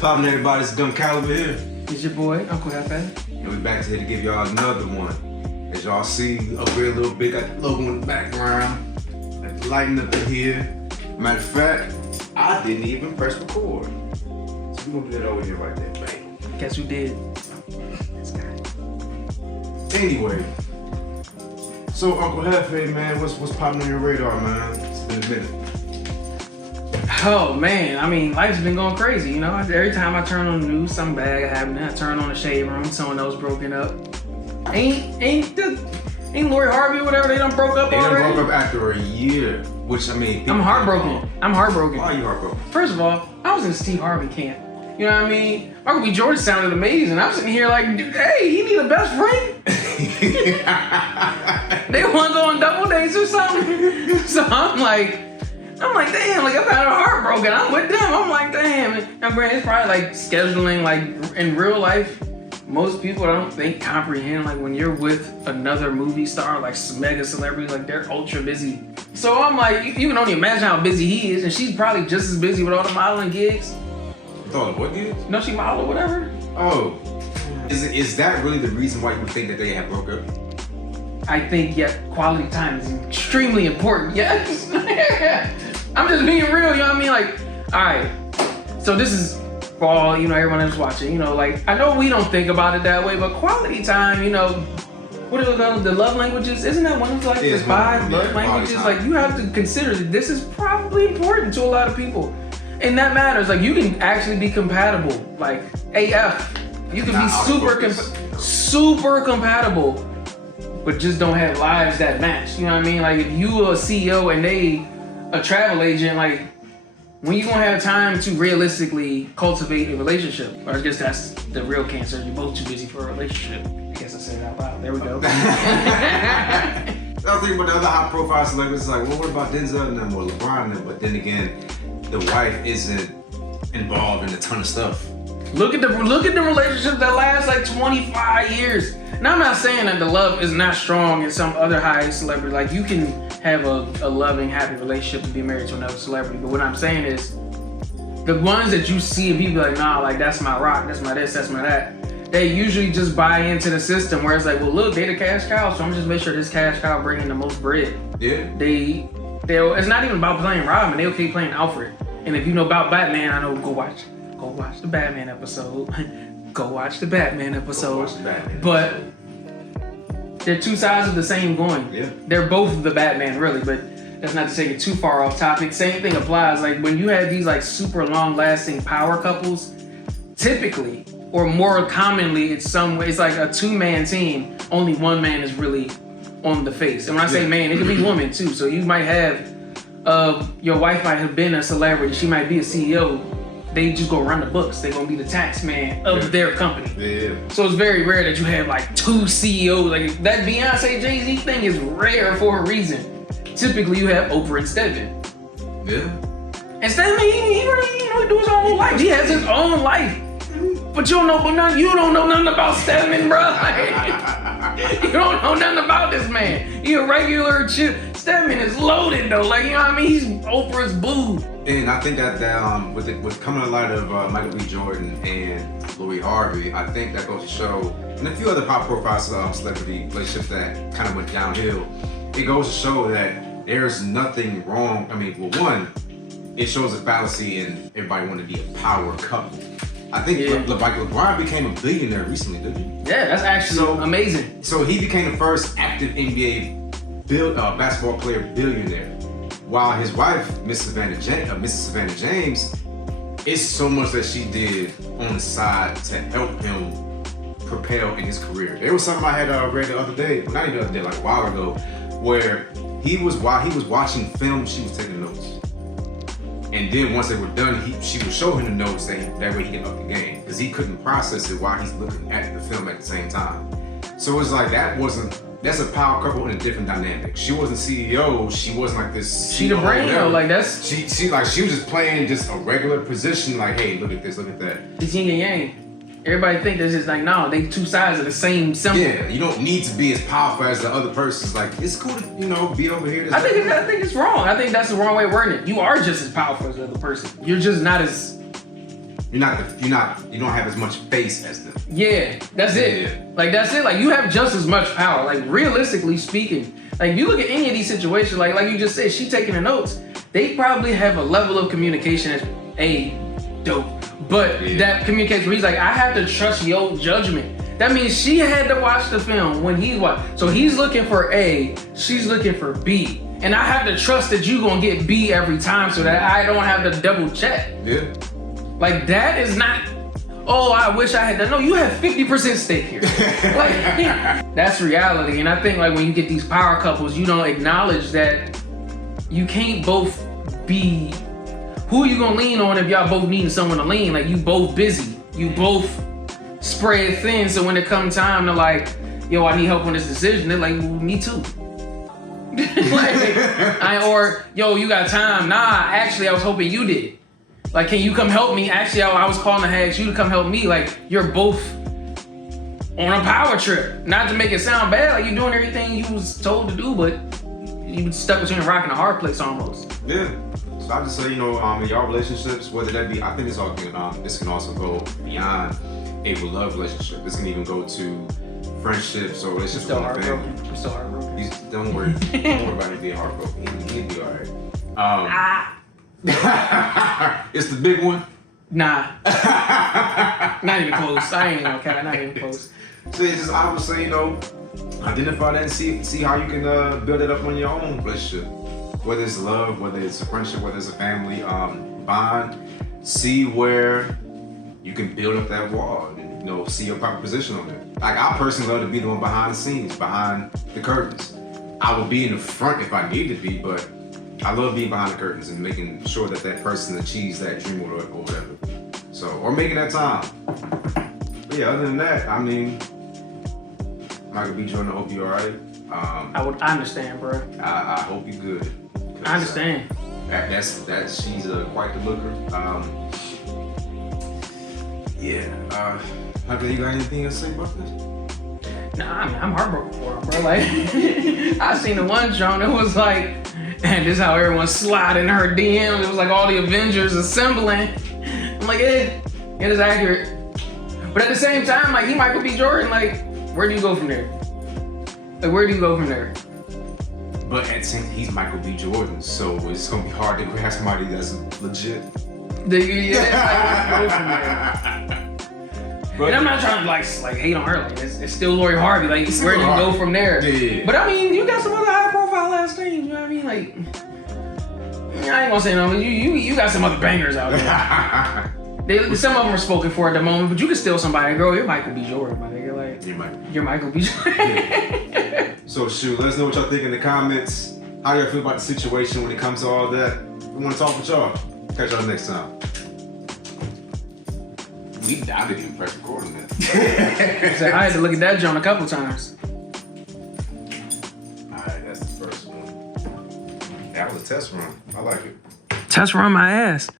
Poppin' everybody, it's Gunn Caliber here. It's your boy, Uncle Jefe. And we back here to give y'all another one. As y'all see up here a little bit, got the logo in the background. Got the lighting up in here. Matter of fact, I didn't even press record. So we're gonna do that over here right there, bang. Guess who did? This guy. Anyway, so Uncle Jefe, man, what's popping on your radar, man? It's been a minute. Oh man, I mean, life's been going crazy, you know? Every time I turn on the news, something bad happening. I turn on the shade room, someone else broken up. Ain't Lori Harvey or whatever, they done broke up already? They done broke up after a year, which I mean... I'm heartbroken. Why are you heartbroken? First of all, I was in Steve Harvey camp. You know what I mean? michaelbjordan sounded amazing. I'm sitting here like, hey, he need a best friend? They want to go on double dates or something? So I'm like, damn, like I'm kind of heartbroken. I'm with them. I'm like, damn. Now, granted, it's probably like scheduling, like in real life, most people I don't think comprehend, like when you're with another movie star, like mega celebrity, like they're ultra busy. So I'm like, you can only imagine how busy he is, and she's probably just as busy with all the modeling gigs. Oh, what gigs? No, she model or whatever. Oh. Is that really the reason why you would think that they have broke up? I think, yeah, quality time is extremely important. Yes. I'm just being real, you know what I mean? Like, all right, so this is for all, you know, everyone that's watching, you know, like, I know we don't think about it that way, but quality time, you know, what are the love languages? Isn't that one of like the 5 love languages? Like, you have to consider that this is probably important to a lot of people. And that matters. Like, you can actually be compatible, like AF. You can be super compatible, but just don't have lives that match. You know what I mean? Like, if you are a CEO and they a travel agent, like, when you gonna have time to realistically cultivate a relationship? Or I guess that's the real cancer. You're both too busy for a relationship. I guess I said it out loud. There we go. I was thinking about the other high-profile celebrities. Like, well, what about Denzel and them or LeBron and them? But then again, the wife isn't involved in a ton of stuff. Look at the relationships that last like 25 years. Now, I'm not saying that the love is not strong in some other high celebrity. Like, you can have a loving, happy relationship and be married to another celebrity. But what I'm saying is, the ones that you see and people like, nah, like that's my rock, that's my this, that's my that. They usually just buy into the system where it's like, well, look, they the cash cow, so I'm just make sure this cash cow bringing the most bread. Yeah. It's not even about playing Robin. They okay playing Alfred. And if you know about Batman, I know go watch the Batman episode. Go watch the Batman episode. But they're two sides of the same coin. Yeah. They're both the Batman, really, but that's not to take it too far off topic. Same thing applies. Like, when you have these like super long-lasting power couples, typically, or more commonly, it's like a 2-man team. Only one man is really on the face. And when I say man, it could be woman too. So you might have your wife might have been a celebrity. She might be a CEO. They just go run the books. They're gonna be the tax man of their company. Yeah. So it's very rare that you have like 2 CEOs. Like, that Beyonce Jay-Z thing is rare for a reason. Typically you have Oprah and Stedman. Yeah. And Stedman, he do his own life. He has his own life. But you don't know nothing about Stedman, bro. You don't know nothing about this man. He a regular chill. Stedman is loaded though. Like, you know what I mean? He's Oprah's boo. And I think that with coming to light of Michael B. Jordan and Lori Harvey, I think that goes to show, and a few other high-profile celebrity relationships that kind of went downhill, it goes to show that there's nothing wrong. I mean, well, one, it shows a fallacy in everybody wanting to be a power couple. I think LeBron became a billionaire recently, didn't he? Yeah, that's actually amazing. So he became the first active NBA basketball player billionaire. While his wife, Mrs. Savannah James, it's so much that she did on the side to help him propel in his career. There was something I had read the other day, not even the other day, like a while ago, where while he was watching film, she was taking notes. And then once they were done, she would show him the notes, that way he could up the game, because he couldn't process it while he's looking at the film at the same time. So it's like that's a power couple in a different dynamic. She wasn't CEO. She wasn't like this. She the brain though. Like, that's she was just playing just a regular position. Like, hey, look at this, look at that. It's yin and yang. Everybody think this is like, no, they 2 sides of the same symbol. Yeah, you don't need to be as powerful as the other person. It's like, it's cool to, be over here. I think it's wrong. I think that's the wrong way of wording it. You are just as powerful as the other person. You're just not as you don't have as much face as them. Yeah, that's it. Like that's it. Like you have just as much power. Like realistically speaking, like you look at any of these situations, like you just said, she taking the notes. They probably have a level of communication that's dope. But that communicates where he's like, I have to trust your judgment. That means she had to watch the film when he watched. So he's looking for A, she's looking for B. And I have to trust that you gonna get B every time so that I don't have to double check. Yeah. Like that is not, oh, I wish I had that. No, you have 50% stake here. Like, that's reality. And I think like when you get these power couples, you don't acknowledge that you can't both be, who are you gonna lean on if y'all both needing someone to lean? Like you both busy, you both spread thin. So when it comes time to like, yo, I need help on this decision, they're like, well, me too. Like, or yo, you got time? Nah, actually, I was hoping you did. Like, can you come help me? Actually, I was calling to ask you to come help me. Like, you're both on a power trip. Not to make it sound bad, like you're doing everything you was told to do, but you was stuck between a rock and a hard place almost. Yeah. So I just say, in y'all relationships, whether that be, I think this can also go beyond a love relationship. This can even go to friendships or relationships with the family. I'm still heartbroken. Don't worry about it being heartbroken. He'll be all right. It's the big one. Nah. Not even close. I ain't gonna count. Not even close. So it's just, I would say, identify that and see how you can build it up on your own relationship. Whether it's love, whether it's a friendship, whether it's a family bond. See where you can build up that wall and see your proper position on it. Like I personally love to be the one behind the scenes, behind the curtains. I will be in the front if I need to be, but I love being behind the curtains and making sure that person achieves that dream or whatever. So, or making that time. But yeah, other than that, I mean, Michael B. Jordan, I hope you're alright. I understand, bro. I hope you're good. I understand. She's quite the looker. Have you got anything to say about this? Nah, I'm heartbroken for him, bro. Like, I seen the one John. It was like, and this is how everyone sliding her DM. It was like all the Avengers assembling. I'm like, it is accurate. But at the same time, like he Michael B. Jordan. Like, where do you go from there? Like, where do you go from there? But at the same time, he's Michael B. Jordan, so it's gonna be hard to grab somebody that's legit. Like, where do you go from there? And I'm not trying to like hate on her. Like it's still Lori Harvey. Like where do you go from there? Yeah. But I mean, you got some other high profile last names. You know what I mean? Like I ain't gonna say no. You got some other bangers out there. Some of them are spoken for at the moment, but you can steal somebody. Girl, you're Michael B. Jordan, my nigga. Like you're Michael B. Jordan. Yeah. So shoot, let us know what y'all think in the comments. How y'all feel about the situation when it comes to all that. We want to talk with y'all. Catch y'all next time. We didn't even press recording that. So I had to look at that joint a couple times. Alright, that's the first one. That was a test run. I like it. Test run my ass.